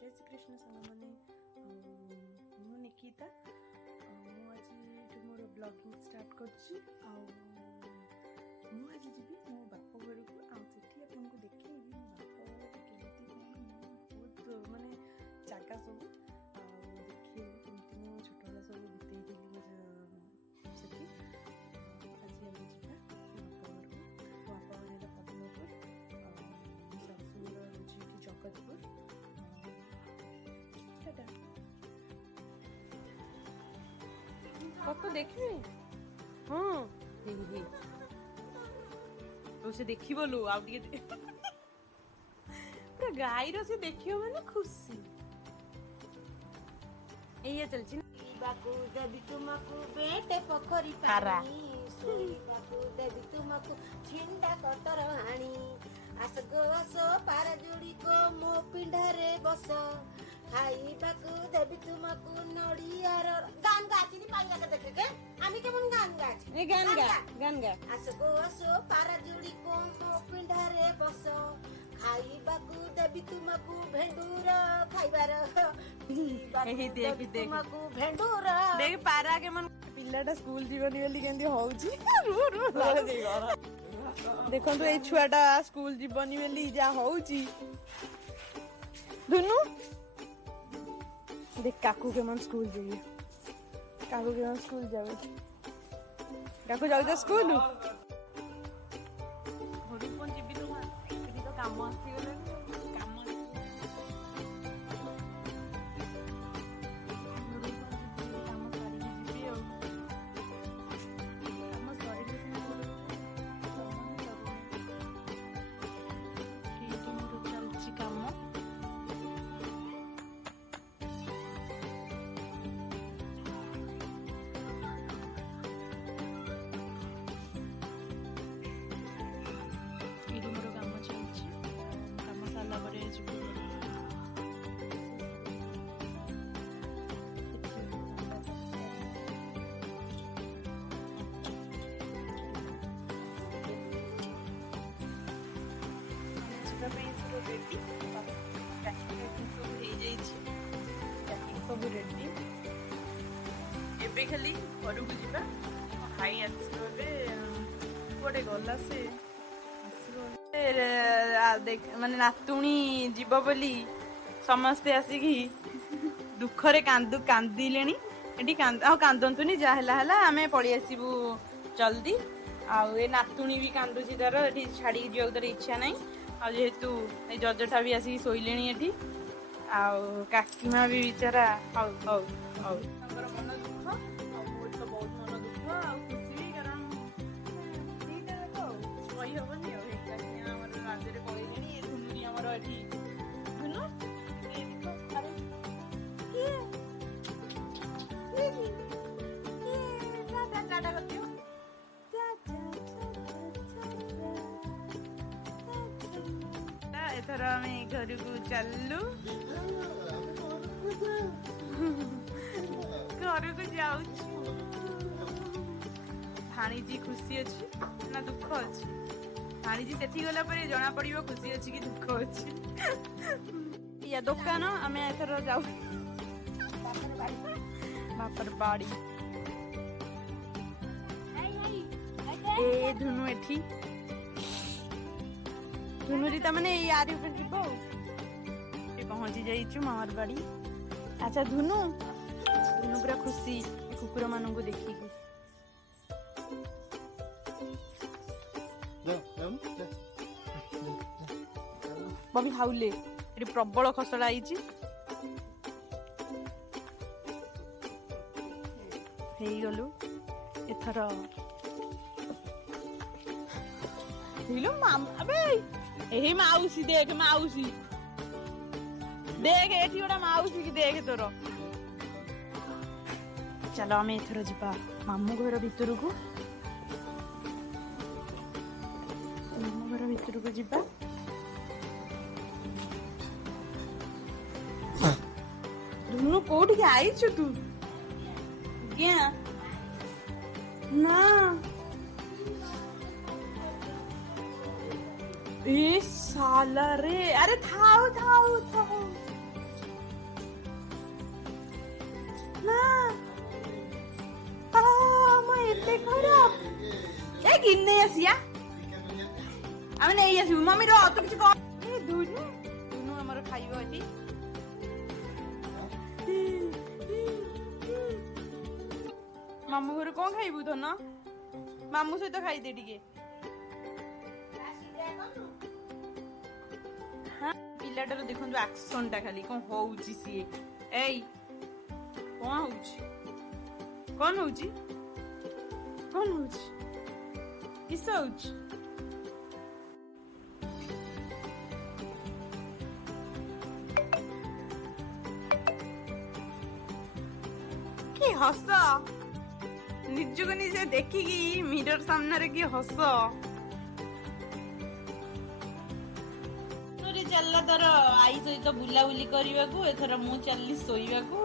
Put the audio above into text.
जय श्री कृष्ण सांग मैंने मु निकिता आज मोर ब्लॉगिंग स्टार्ट करछि मु आज जीवी मो बाप घर को आठी आपको देखी मो बाप केमती बहुत माने जगह सब देखिए केमती मो छोट बेला सब बीते सेठी आज आम जा बाप घर है पद्मपुर शाशुर हूँ जगतपुर कत देखिए हाँ तो से देखी बोलू आ पूरा गाई रो से देखियो माने खुशी एया चलछि बाकू देवी तुमको बेटे पोखरी पानी बाकू देवी तुमको छिंडा कतर हाणी आस गो आसो पारा जोड़ी को मो पिंडारे बस खाइबाकू देवी तुमको नड़ियार गान गाचिनी पाइला के देखे के आमी केमन गान गाछि ए गान गा आस गो आसो पारा जोड़ी को मो पिंडारे बस खाइबाकू देवी तुमको भेंडूर खाइबार एही देख तुमको भेंडूर देख पारा के मन पिल्लाटा स्कूल जीवनी वाली केंदी होउची देखो तो ए छुआटा स्कूल जीवनी वाली जा होउची दुनु देख काकू के मन स्कूल जाइए काकू के मन स्कूल जावे काकू जाऊ जा स्कूल घरु कोन जीबी तो एठी तो काम आसी गेले काम सब रेडी एबे खाली घर को जीवा भाई आसोटे गला से देख माने नातुणी जीव बोली समस्ते आसिकी दुखरे कांदिले एटी कांदंतुनी जा हला आमे पड़ी आसबू जल्दी आउ ए नातुणी भी कांदुची तार एटी छाड़ी जो तार इच्छा नहीं आ जेहेतु ए जजठा भी आसिकी शोइलेनी एटी आउ काकीमा भी बेचारा हौ मन दुख मोर तो बहुत मन दुख आ खुशी भी कारण कही हबनी राज्य में पड़ेगी ये धुनुरी आमर एठी धुनु ये देखो अरे ये टाटा टाटा कर दियो एथर आम घर को चलू घर को जाऊ भाणीजी खुशी अच्छी ना दुख अच्छी भाणीजी सेठी गला पर जना पड़िबो खुशी अच्छी कि दुख अच्छी या दुकान आमे एथर जाऊ बापर बाड़ी ए धुनु एठी धुनुरी तमने यारी ऊपर जीवो ए पहुंची जाइछु मामार बाड़ी अच्छा धुनु पूरा खुशी कुकुर मानन को देखि बबी हाउले एटी प्रबल खसड़ा आईची हेई गलु एथर हेलो माम अबे एही माउसी देख माउसी देख एठी ओडा माउसी की देख तोर चलो आमे एथर जिबा मामू घर भितर को मामू घर भितर को जिबा दुनु कोठी के आइछु तू क्या ना ए साला रे अरे थाओ थाओ थाओ କିଣି ନେଇ ଆସିବା ଆମେ ନେଇ ଆସିବୁ ମମି ର ତୁ କିଛି କହ ଦୁନୁ ଦୁନୁ ଆମର ଖାଇବ ଏଠି ମାମୁଁ ଘରେ କଣ ଖାଇବୁ ଧନ ମାମୁଁ ସହିତ ଖାଇଦେ ଟିକେ ପିଲାଟାର ଦେଖନ୍ତୁ ଆକ୍ସନ ଟା ଖାଲି କଣ ହଉଛି ସିଏ ଏଇ କଣ ହଉଛି କଣ ହଉଛି କଣ ହଉଛି କିସ ହଉଛି କି ହସ ନିଜକୁ ନିଜେ ଦେଖିକି ମିରର ସାମ୍ନାରେ କି ହସ ଚାଲିଲା ତାର ଆଈ ସହିତ ବୁଲାବୁଲି କରିବାକୁ ଏଥର ମୁଁ ଚାଲିଲି ଶୋଇବାକୁ